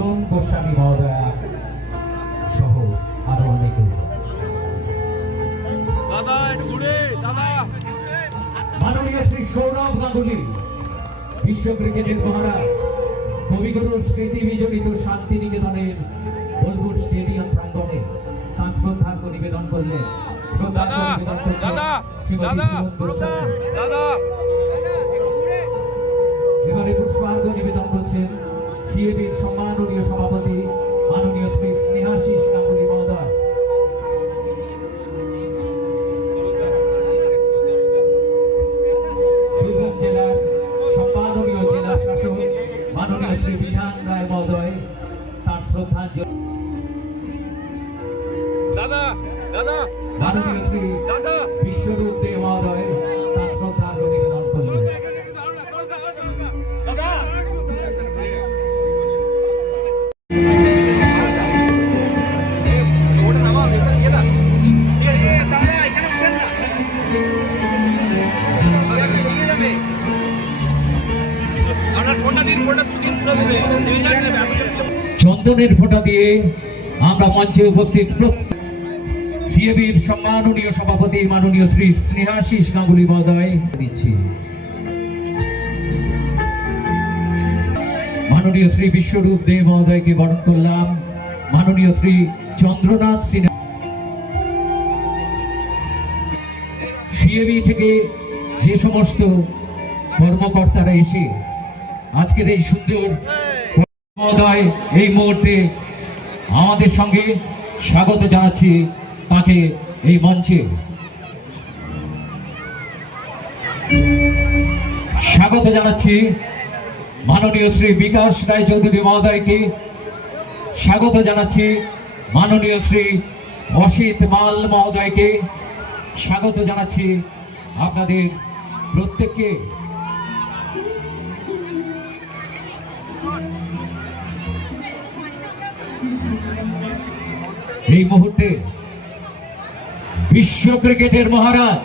রতন গোস্বামী মহোদয়া সহ আরও অনেকে। মাননীয় শ্রী সৌরভ গাঙ্গুলি বিশ্ব ক্রিকেটের মহারাজ কবিগুরুর স্মৃতি বিজড়িত শান্তিনিকেতনের বোলপুর স্টেডিয়াম প্রাঙ্গণে তাঁর শ্রদ্ধার্ঘ নিবেদন করলেন। শ্রদ্ধার্ঘ নিবেদন এবারে পুষ্পার্ঘ নিবেদন করছেন সিএবির সম্মাননীয় শ্রী বিধান রায় মহোদয় তার শ্রদ্ধাঞ্জলি দাদা দাদা। মাননীয় শ্রী দাদা। বিশ্বরূপ দেব মহোদয় চন্দনের ফোঁটা দিয়ে আমরা মঞ্চে উপস্থিত সিএবির সম্মাননীয় সভাপতি মাননীয় শ্রী স্নেহাশিস গাঙ্গুলি মহোদয় দিচ্ছি। মাননীয় শ্রী বিশ্বরূপ দে মহোদয়কে বরণ করলাম। মাননীয় শ্রী চন্দ্রনাথ সিনহা সিএবি থেকে যে সমস্ত কর্মকর্তারা এসে আজকের এই সুন্দর মহোদয়, এই মুহূর্তে আমাদের সঙ্গে স্বাগত জানাচ্ছি তাকে এই মঞ্চে। স্বাগত জানাচ্ছি মাননীয় শ্রী বিকাশ রায় চৌধুরী মহোদয়কে। স্বাগত জানাচ্ছি মাননীয় শ্রী অসিত মাল মহোদয়কে। স্বাগত জানাচ্ছি আপনাদের প্রত্যেককে। এই মুহূর্তে বিশ্ব ক্রিকেটের মহারাজ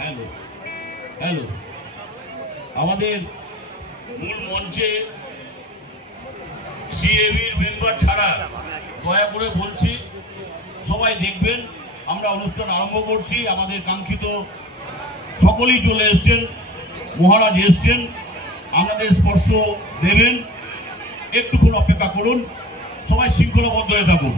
হ্যালো হ্যালো, আমাদের মূল মঞ্চে সিএবির মেম্বার ছাড়া দয়া করে বলছি, সবাই দেখবেন আমরা অনুষ্ঠান আরম্ভ করছি। আমাদের কাঙ্ক্ষিত সকলেই চলে এসছেন, মহারাজ এসছেন, আমাদের স্পর্শ দেবেন। একটুক্ষণ অপেক্ষা করুন, সবাই শৃঙ্খলাবদ্ধ হয়ে থাকুন।